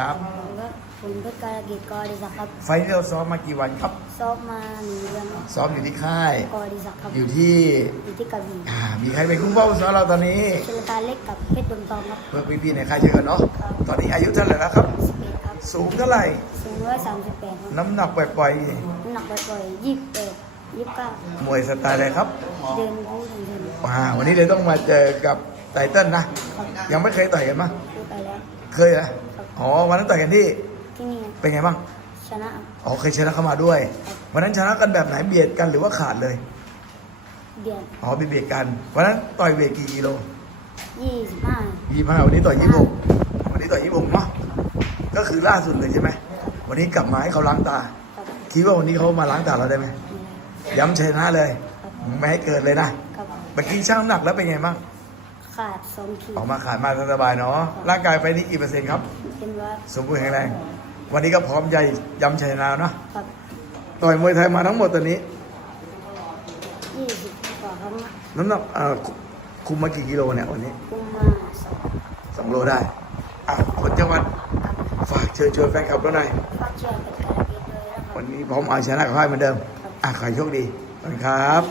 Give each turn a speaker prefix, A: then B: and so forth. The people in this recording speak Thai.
A: ครับ
B: ผมก็ผมเพชรการกิจกอดิศักดิ์ครับ
A: ไฟล์ที่เราซ้อมมากี่วันครับ
B: ซ้อมมาหนึ่งเดือนครับ
A: ซ้อมอยู่ที่ค่าย
B: กอดิศักดิ์ครับ
A: อยู่ที่
B: อยู่ที่กระบี่
A: อ่ามีใครเป็นคู่เป้าซ้อมเราตอนนี้
B: เชลตาเล็กกับเพชรดมทองครับ
A: เพื่อพี่ๆในค่ายเจอกันเนาะตอนนี้อายุเท่าไหร่แล้วครับ
B: สิบเอ็ดครับ
A: สูงเท่าไหร่
B: สูงร้อยสามสิบแปดครับ
A: น้ำหนักปล่อย
B: น้ำหนักปล่อยๆยี่สิบแปดยี่สิบเก้า
A: ๆมวยสไตล์อะไรครับ
B: เดินพูดเดิน
A: อ่าวันนี้เลยต้องมาเจอกับไตเติ้ลนะ
B: ครับ
A: ยังไม่เคยต่อยกันมั้ง
B: พูดไปแล้ว
A: เคยเหรอ อ๋อวันนั้นต่อยกันที่
B: ที่นี่
A: เป็นไงบ้าง
B: ชนะ
A: อ๋อเคยชนะเข้ามาด้วย วันนั้นชนะกันแบบไหนเบียดกันหรือว่าขาดเลย
B: เดือน
A: อ๋อเบียดกันวันนั้นต่อยเวทกี่กิโล
B: ยี่สิบห้า
A: ยี่ห้าวันนี้ต่อยยี่หกวันนี้ต่อยยี่หกเนาะก็คือล่าสุดเลยใช่ไหมวันนี้กลับมาให้เขาล้างตา
B: ครับ
A: คิดว่าวันนี้เขามาล้างตาเราได้ไหมย้ำชนะเลย ไม่ให้เกิดเลยนะ
B: ครับ
A: เมื่อกี้ช่างน้ำหนักแล้วเป็นไงบ้าง
B: ขาดสองขีด
A: ออกมาขาดมาสบายๆเนาะร่างกายไปนี่กี่เปอร์เซ็นต์ครับ
B: เป็นว่า
A: สมบูรณ์แข็งแรง วันนี้ก็พร้อมใจย้ำชนะเนาะ
B: ครับ
A: ต่อยมวยไทยมาทั้งหมดตอนนี้
B: ยี่สิบกว่าครั้ง
A: น้ำหนักเอ่อคุคุมมากี่กิโลเนี่ยวันนี้
B: คุมมาสอง
A: สองโลได้อะคนจังหวัด
B: ครับ
A: ฝากเชิญชวนแฟนคลับเราหน่อย
B: ฝากเชียร์เป็นการกิจเลยนะครับ
A: วันนี้พร้อมเอาชนะกับพ่ายเหมือนเดิม อะขอให้โชคดีขอบคุณครับ